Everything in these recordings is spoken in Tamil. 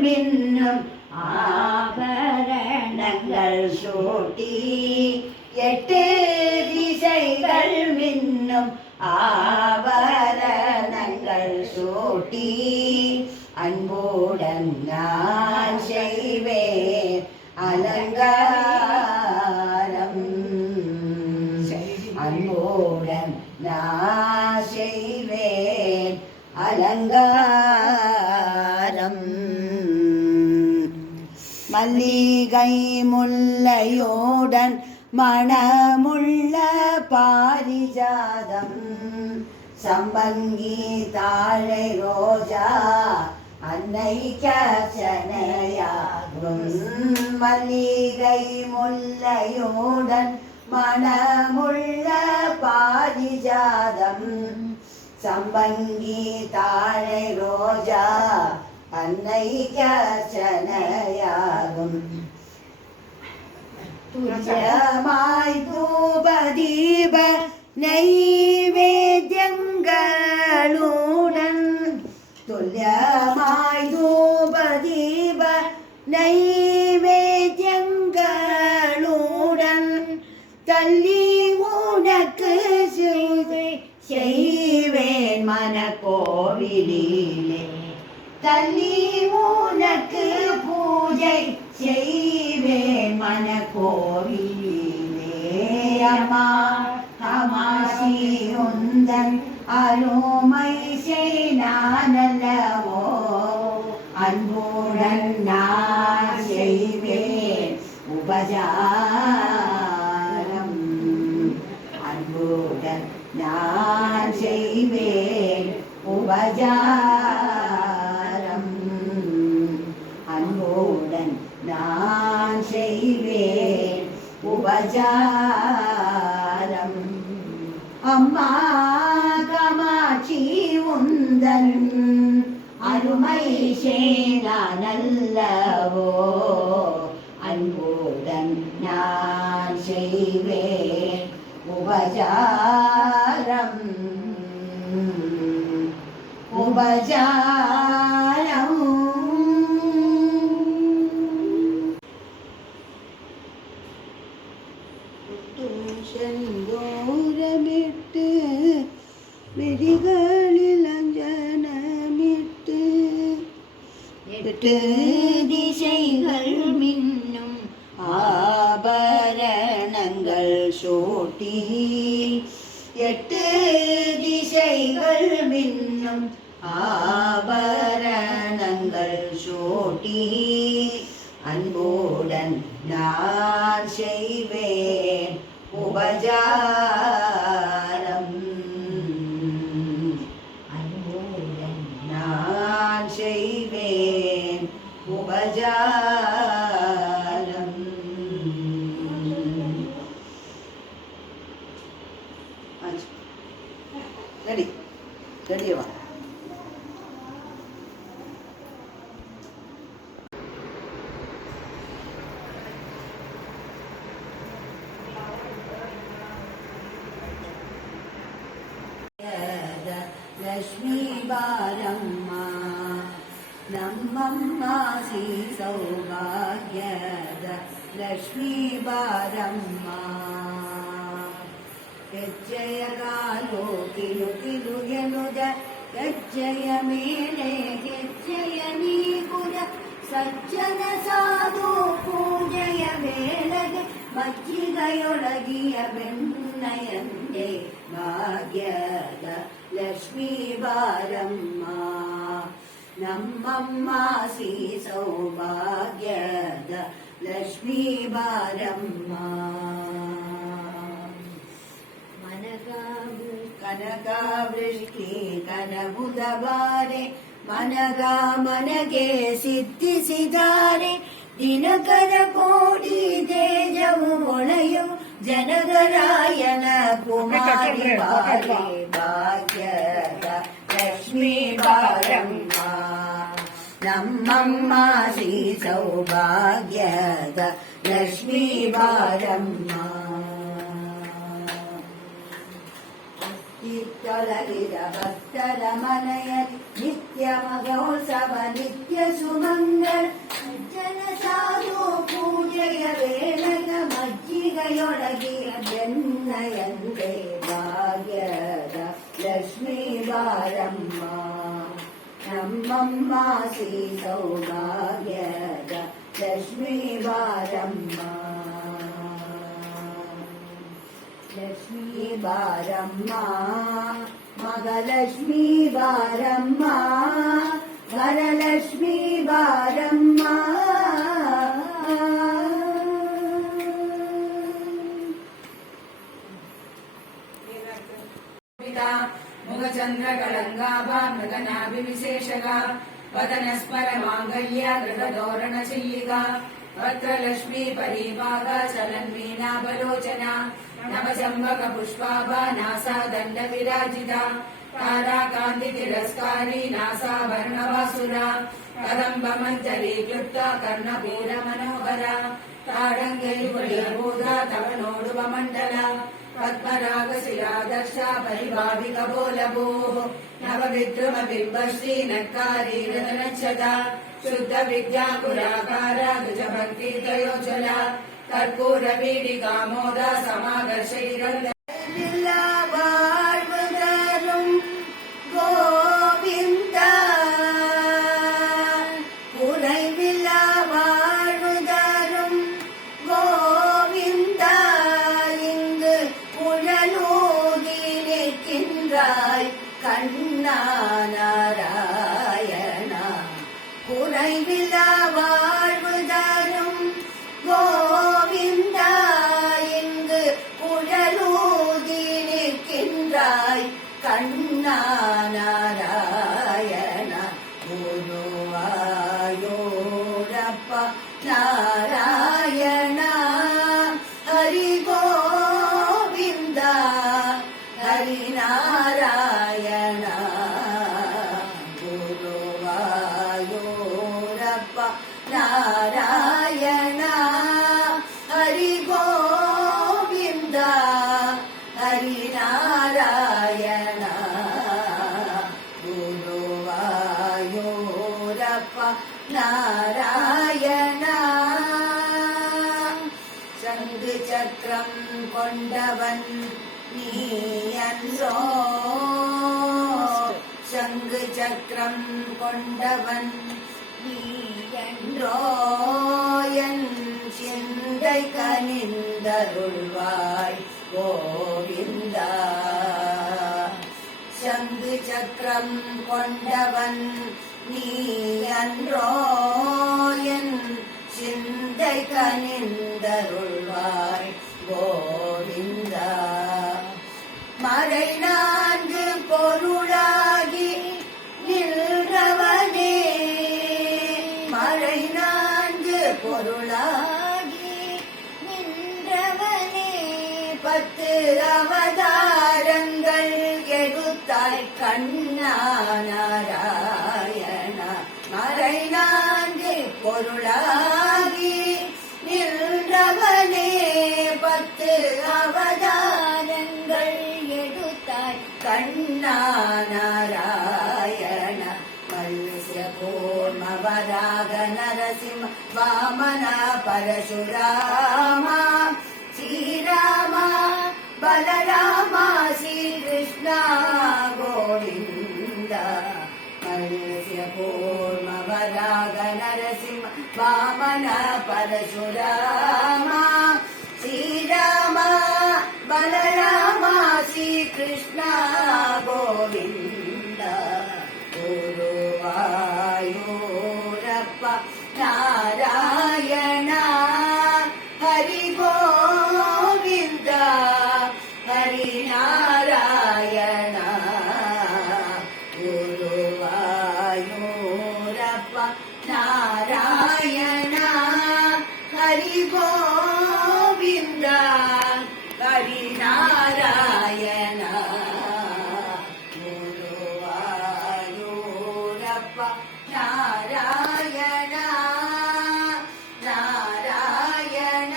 மின்னும் ஆபரணங்கள் சூட்டி எட்டு திசைகள் மின்னும் ஆபரணங்கள் சூட்டி அன்புடன் நான் செய்வேன் அலங்காரம் அன்புடன் நான் செய்வேன் அலங்காரம் மல்லிகை முல்லையோடன் மணமுள்ள பாரிஜாதம் சம்பங்கி தாழை ரோஜா அன்னை கச்சனையாகும் மல்லிகை முல்லையோடன் மணமுள்ள பாரிஜாதம் சம்பங்கி தாழை ரோஜா அன்னை கச்சனையாகும் துரியமாய் தூபதீப நைவேத்யங்களுடன் துல்லியமாய் தூபதீப நைவேத்யங்களுடன் தள்ளி உனக்கு செய்வேன் மனக்கோவிலிலே தள்ளி உனக்கு பூஜை செய்வேன் மனக்கோவிலிலே அம்மா தமாசி உந்தன் அருமை செய்நானல்லவோ அன்புடன் நான் செய்வேன் உபசாரம் அன்புடன் நான் செய்வேன் உபசாரம் அன்புடன் நான் செய்வேன் உபசாரம் அம்மா காமாட்சி உந்தன் அருமை சேனானல்லவோ அன்புடன் நான் செய்வேன் உபசாரம் உபசாரம் செந்தூரமிட்டு விழிகளில் அஞ்சனமிட்டு எட்டு திசைகள் மின்னும் ஆபரணங்கள் சூட்டி எட்டு திசைகள் மின்னும் ஆபரணங்கள் சூட்டி அன்புடன் நான் செய்வேன் உபசாரம் அன்புடன் நான் செய்வேன் உபசாரம் ரெடி ரெடியவா லக்ஷ்மி ಬಾರಮ್ಮ ನಮ್ಮಮ್ಮ ಶ್ರೀ ಸೌಭಾಗ್ಯದ ಲಕ್ಷ್ಮೀ ಬಾರಮ್ಮ ಹೆಜ್ಜೆಯ ಕಾಲು ಕಿಲು ಕಿಲು ಎನುದ ಹೆಜ್ಜೆಯ ಮೇಲೆ ಹೆಜ್ಜೆಯ ನೀಗುರ ಸಜ್ಜನ ಸಾಧು ಪೂಜೆಯ ವೇಳೆಗೆ ಮಜ್ಜಿಗೆಯೊಳಗಿಯ ಬೆನ್ನಯಂದೆ ಭಾಗ್ಯದ ಲಕ್ಷ್ಮೀ ಬಾರಮ್ಮ ನಮ್ಮಮ್ಮ ಶ್ರೀ ಸೌಭಾಗ್ಯದ ಲಕ್ಷ್ಮೀ ಬಾರಮ್ಮ ಕನಕಾವೃಷ್ಟಿ ಕನಬುಧ ಬಾರೆ ಮನಗ ಮನಗೆ ಸಿದ್ಧಿಸಿದ್ದಾರೆ ದಿನಕರ ಕೋಟಿ ತೇಜವು ಒಳೆಯು ಜನಗರಾಯನ ಕುಮಾರಿ ಬಾರೆ ಭಾಗ್ಯದ ಲಕ್ಷ್ಮೀ ಬಾರಮ್ಮ ನಮ್ಮಮ್ಮ ಶ್ರೀ ಸೌಭಾಗ್ಯದ ಲಕ್ಷ್ಮೀ ಬಾರಮ್ಮ ತೊಲಗಿದ ಭಕ್ತರ ಮನೆಯಲ್ಲಿ ನಿತ್ಯ ಮಹೋತ್ಸವ ನಿತ್ಯ ಸುಮಂಗಳ ಸಜ್ಜನ ಸಾಧು ಪೂಜೆಯ ವೇಳೆಯ ಮಜ್ಜಿಗೆಯೊಳಗಿಯ ಬೆನ್ನಯಂತೆ ಭಾಗ್ಯದ ಲಕ್ಷ್ಮೀ ಬಾರಮ್ಮ ನಮ್ಮಮ್ಮ ಶ್ರೀ ಸೌಭಾಗ್ಯದ ಲಕ್ಷ್ಮೀ ಬಾರಮ್ಮ ಲಕ್ಷ್ಮೀ ಬಾರಮ್ಮ ಮಗಲಕ್ಷ್ಮೀ ಬಾರಮ್ಮ ವರಲಕ್ಷ್ಮೀ ಬಾರಮ್ಮ ಮುಖಚಂದ್ರಗಳಂಗಾಭ ಮೃಗನಾಭಿವಿಶೇಷಗ ವದನಸ್ಮರ ಮಾಂಗಲ್ಯ ಗೃಹಧೋರಣ ಚಿಲ್ಲಿಗ ವಕ್ರಲಕ್ಷ್ಮೀ ಪರಿಭಾಗ ಚಲನ್ಮೀನಾಭಲೋಚನ ನವಜಂಬಕ ಪುಷ್ಪಾಭ ನಾಸಾ ದಂಡ ವಿರಾಜಿತ ತಾರಾಕಾಂತಿ ತಿರಸ್ಕಾರಿ ನಾಸಾಭರಣವಾಸುರ ಕದಂಬ ಮಂಜರಿ ಕ್ಲುಪ್ತ ಕರ್ಣಪೀರ ಮನೋಹರ ತಾಡಂಗೈರ್ಭೂತ ತವ ನೋಡುವ ಮಂಡಲ ಪದ್ಮರಾಗ ಶಿಲಾದಕ್ಷ ಪರಿಭಾವಿಕ ಬೋಲಭೂ ನವ ವಿದ್ರುಮ ಬಿಂಬಶ್ರೀ ನಕ್ಕಾರಿ ರತನಕ್ಷದ ಶುದ್ಧ ವಿದ್ಯಾಕುಲಾಕಾರ ದುಜ ಭಕ್ತಿ ತ್ರಯೋಜಲ ಕರ್ಪೂರ ಬೀಡಿ ಕಾಮೋದ ಸಮಾಗರ್ಷೈರಂಗ வாழ்வதரும் கோவிந்தா குறைவில்லா வாழ்வதரும் கோவிந்தா இங்கு குழலூதி நிற்கின்றாய் கண்ணா நாராயணா குறைவில்லா வாழ்வதரும் கோவிந்தா இங்கு குழலூதி நிற்கின்றாய் கண்ணா நாராயண குருவாயூரப்ப நாராயண ஹரி கோவிந்தா ஹரி நாராயண குருவாயூரப்ப நாராயண ஹரி கோவிந்தா ஹரி நாராயண குருவாயூரப்ப நாராயண சங்கு சக்கரம் கொண்டவன் நீ அன்றோ சங்கு சக்கரம் கொண்டவன் நீ என்றோ என் சிந்தை கனிந்தருள்வாய் கோவிந்தா சங்கு சக்கரம் கொண்டவன் நீ அன்றோ என் சிந்தை கனிந்தருள்வாய் கோவிந்தா மறை நான்கு பொருளாகி நின்றவனே மறை நான்கு பொருளாகி நின்றவனே பத்து அவதாரங்கள் எடுத்தாய் கண்ணா நாராயண மறை நான்கு பொருளாகி நின்றவனே பத்து அவதாரங்கள் எடுத்தாய் கண்ணா நாராயண மல்லிய கூர்மவராக நரசிம்ம வாமன பரசுராம ஸ்ரீராಮ ಬಲರಾಮ ಶ್ರೀಕೃಷ್ಣ ಗೋವಿಂದ ಮತ್ಸ್ಯ ಕೂರ್ಮ ವರಾಗ ನರಸಿಂಹ ವಾಮನ ಪರಶುರಾಮ ಶ್ರೀರಾಮ ಬಲರಾಮ ಶ್ರೀಕೃಷ್ಣ ಗೋವಿಂದ ಗುರುವಾಯೂರಪ್ಪ ನಾರಾಯಣ ಹರಿ ಗೋವಿಂದ ಹರಿ ನಾರಾಯಣ ಗುರುವಾಯೂರಪ್ಪ ನಾರಾಯಣ ಹರಿ ಗೋವಿಂದ ಹರಿ ನಾರಾಯಣ ಗುರುವಾಯೂರಪ್ಪ ನಾರಾಯಣ ನಾರಾಯಣ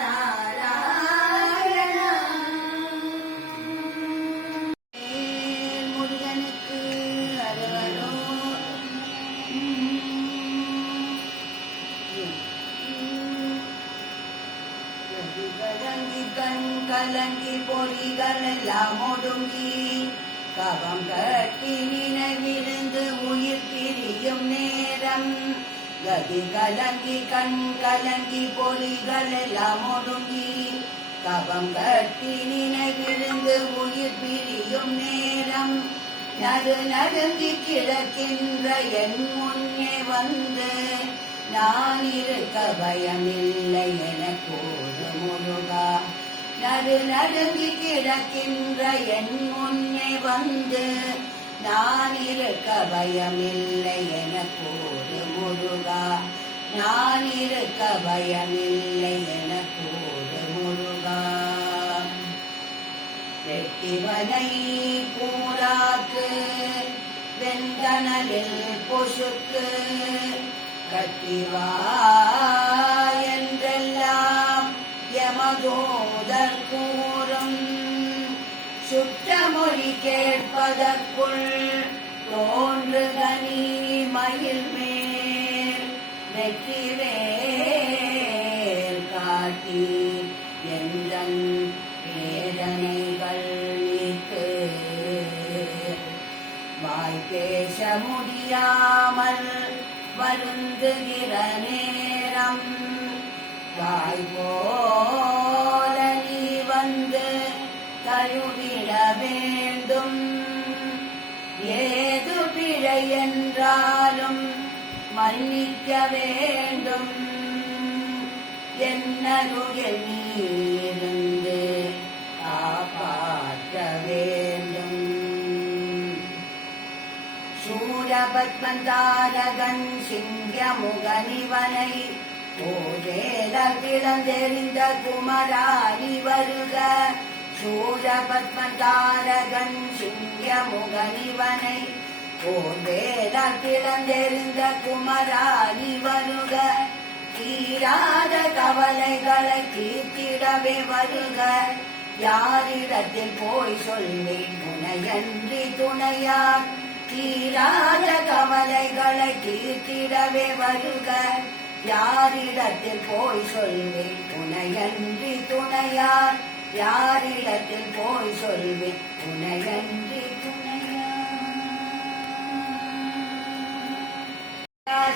ನಾರಾಯಣ கலங்கி பொறிகள் எல்லாம் ஒடுங்கி கவம் கட்டி நினைவிருந்து உயிர் பிரியும் நேரம் கதி கலங்கி கண் கலங்கி பொறிகள் எல்லாம் ஒடுங்கி கவம் கட்டி நினைவிருந்து உயிர் பிரியும் நேரம் நடுங்கி கிடக்கின்ற என் முன்னே வந்து நான் இருக்க பயமில்லை என போது முருகா நடுங்கி கிடக்கின்ற என் முன்னே வந்து நான் இருக்க பயமில்லை என போது முருகா நான் இருக்க பயமில்லை என போது முருகா வெட்டிவனை பூராக்கு வெந்தனலில் பொசுக்கு கட்டிவா என்றெல்லாம் யமதூதர் கூறும் சுற்றமொழி கேட்பதற்குள் தோன்றுகனி மயில் மேல் வெற்றிவேல் காட்டி எந்தன் வேதனைகள் நீக்கு வாய்ப்பேச முடியாமல் வருந்துகிற நேரம் தாய் போல நீ வந்து தழுவிட வேண்டும் ஏது பிழை என்றாலும் மன்னிக்க வேண்டும் என்னருகில் நீ இருந்து காப்பாற்ற வேண்டும் சூரபத்மந்தாரகன் சிங்கமுகனிவனை ஓரேல கிளந்தெறிந்த குமராணி வருக சூரபத்மந்தாரகன் சிங்கமுகனிவனை ஓரேல கிளந்தெறிந்த குமராணி வருக தீராத கவலைகளை தீர்த்திடவே வருக யாரிடத்தில் போய் சொல்வேன் துணையன்றி துணையார் தீராத கவலைகளை தீர்த்திடவே வருக யாரிடத்தில் போய் சொல்வேன் துணையன்றி துணையார் யாரிடத்தில் போய் சொல்வேன் துணையன்றி துணையார்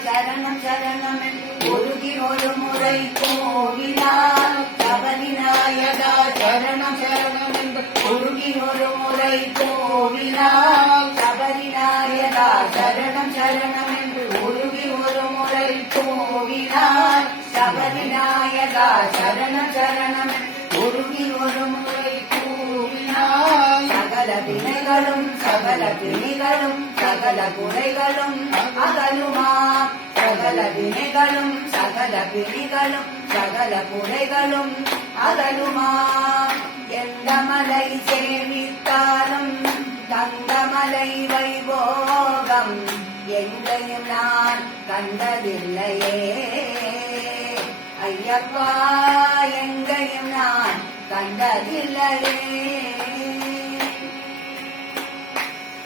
சரணம் சரணம் என்று ஒருகி ஒரு முறை கோவிலார் கவலிநாயகா சரணம் சரணம் என்று ஒருகி ஒரு முறை கோவிலார் கவலிநாயகா சரணம் சரணம் என்று ஒருகி ஒரு முறை கோவிலார் கவலிநாயகா சரணம் சரணம் ஒருகி ஒரு முறை கோவிலார் சகல வினைகளும் சகல பிணிகளும் சகல குறைகளும் அகலுமா சகல வினைகளும் சகல பிணிகளும் சகல குறைகளும் அகலுமா எந்த மலை சேவித்தாலும் தங்கமலை வைபோகம் எங்கேயும் நான் கண்டதில்லையே ஐயப்பா எங்கேயும் நான் கண்டதில்லையே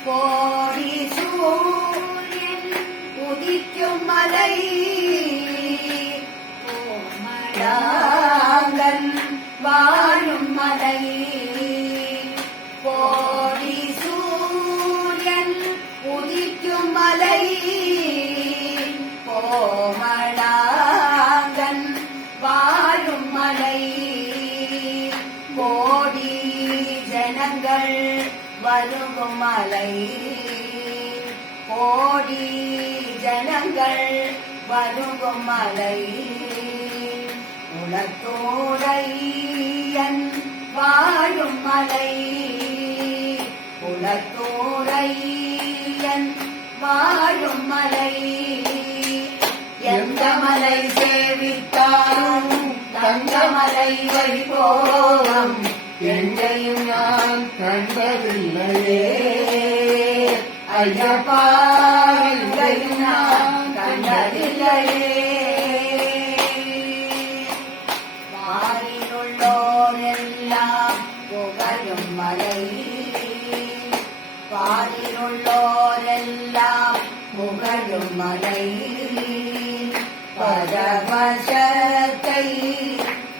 கோடி சூரியன் உதிக்கும் மலை கோமடாங்கன் வாழும் மலை கோடி சூரியன் உதிக்கும் மலை கோமடாங்கன் வாழும் மலை கோடி ஜனங்கள் வருகும் மலை கோடி ஜனங்கள் வருகும் மலை குலத்தோரையன் வாழும் மலை குலத்தோரையன் வாழும் மலை எந்த மலை சேவித்தாலும் தங்கமலை வைபோகம் எங்கேயும் நான் கண்டதில்லையே ஐயப்பா எங்கேயும் நான் கண்டதில்லையே பாரிலுள்ளோரெல்லாம் புகழும் மலை பாரிலுள்ளோரெல்லாம் புகழும் மலை பரவசத்தை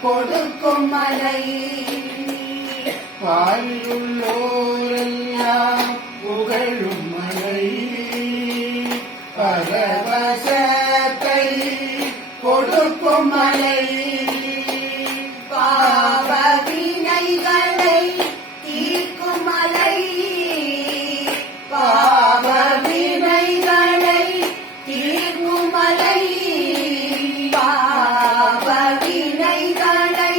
கொடுக்கும் மலை பாரிலுள்ளோரெல்லாம் புகழும் மலை பரவசத்தை கொடுக்கும் மலை பாவவினைகளை தீர்க்கும் மலை பாவவினைகளை தீர்க்கும் மலை பாவவினைகளை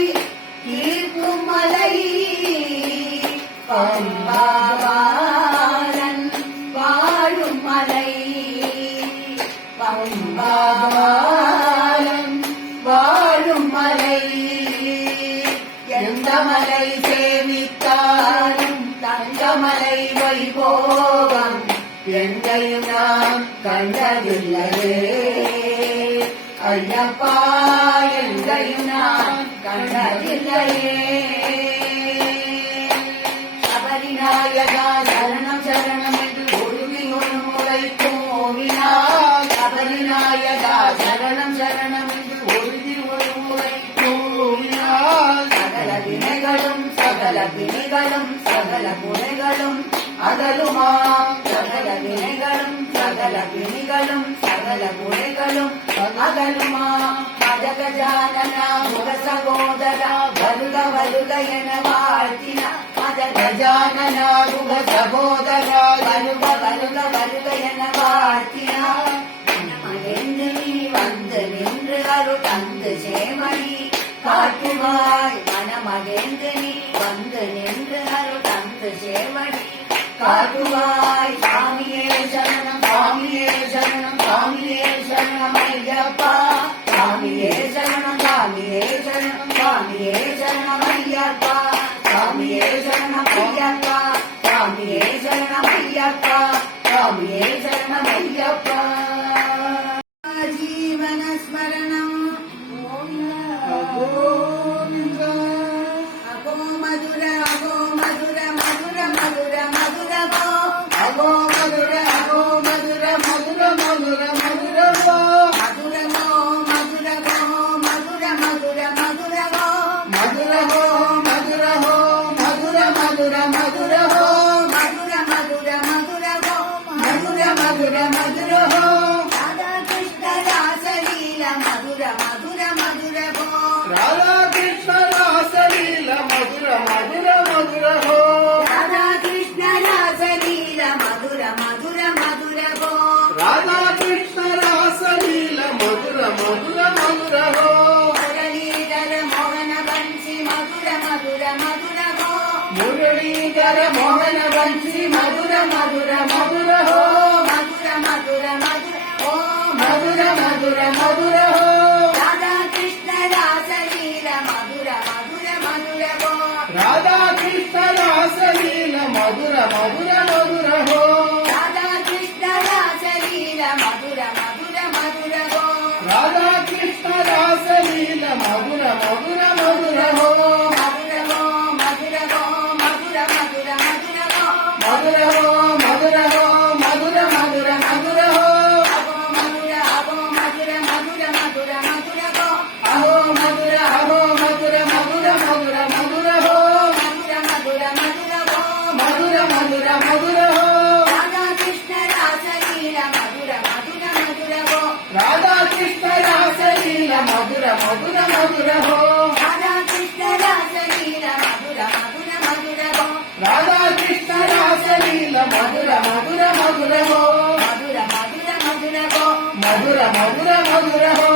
தீர்க்கும் மலை பம்பாவாரன் வாழும் மலை பம்பாவாரன் வாழும் மலை எந்த மலை சேவித்தாலும் தங்கமலை வைபோகம் எங்கேயும் நான் கண்டதில்லையே ஐயப்பா எங்கேயும் நான் கண்டதில்லையே சபரிநாயகா சரணம் சரணம் என்று ஒருவி ஒரு முறை கூவினார் சபரிநாயகா சரணம் சரணம் என்று ஒருவி ஒரு முறை கூவினார் சகல வினைகளும் சகல வினைகளும் சகல குறைகளும் அகலுமா சகல வினைகளும் சகல வினைகளும் சகல குறைகளும் அகலுமா மதகஜானனா முக சகோதரா வருக வருக என வாழ்த்தினா மதகஜானனா முக சகோதரா வருக வருக வருக என வாழ்த்தினா மனமகிழ்ந்து நீ வந்து நின்று அருள் தந்து சேமணி காட்டுவாய் மனமகிழ்ந்து நீ வந்து நின்று அருள் தந்து சேமணி காட்டுவாய் சாமியே சரணம் சாமியே சரணம் சாமியே சரணம் ஐயப்பா சாமியே சரணம் சாமியே சரணம் சாமியே சரணம் ஐயப்பா சாமியே சரணம் ஐயப்பா சாமியே சரணம் ஐயப்பா சாமியே சரணம் ஐயப்பா ஜீவன ஸ்மரணம் அகோ மதுர அகோ மதுர மதுர மதுர மதுர கோ அகோ மதுர அகோ மதுர மதுர மதுர மதுர கோ மதுர கோ மதுர கோ மதுர மதுர மதுர கோ மதுர ஹோ மதுர ஹோ மதுர மதுர மதுர ஹோ மதுர மதுர மதுர கோ மதுர மதுர மதுர ஹோ ராதா கிருஷ்ண ராசலீல மதுர மதுர மதுர கோ ராதா கிருஷ்ண ராசலீல மதுர மதுர மதுர ஹோ ராதா கிருஷ்ண ராசலீல மதுர மதுர மதுர கோ ராதா கிருஷ்ண ராசலீல மதுர மதுர மதுர ஹோ முரளீதர மோகன வன்சி மதுர மதுர மதுர கோ முரளீதர மோகன வன்சி மதுர மதுர மதுர ஹோ மதுர மதுர மதுர ஓ மதுர மதுர மதுர ஹோ ராதா கிருஷ்ண ராசலீல மதுர மதுர மதுர கோ ராதா கிருஷ்ண ராசலீல மதுர மதுர மதுர ஹோ ராதா கிருஷ்ண ராசலீல மதுர மதுர மதுர கோ ராதா கிருஷ்ண ராசலீல மதுர மதுர மதுர ஹோ மதுர கோ மதுர கோ மதுர மதுர மதுர கோ மதுர ஹோ மதுர ஹோ மதுர மதுர மதுர ஹோ அகோ மதுர அகோ மதுர மதுர மதுர மதுர கோ அஹோ மதுர அஹோ மதுர மதுர மதுர மதுர ஹோ மதுர மதுர மதுர கோ மதுர மதுர மதுர ஹோ ராதா கிருஷ்ண ராசலீல மதுர மதுர மதுர கோ ராதா கிருஷ்ண ராசலீல மதுர மதுர மதுர ஹோ ராதா கிருஷ்ண ராசலீல மதுர மதுர மதுர கோ ராதா கிருஷ்ண ராசலீல மதுர மதுர மதுர ஹோ மதுர மதுர மதுர கோ மதுர மதுர மதுர ஹோ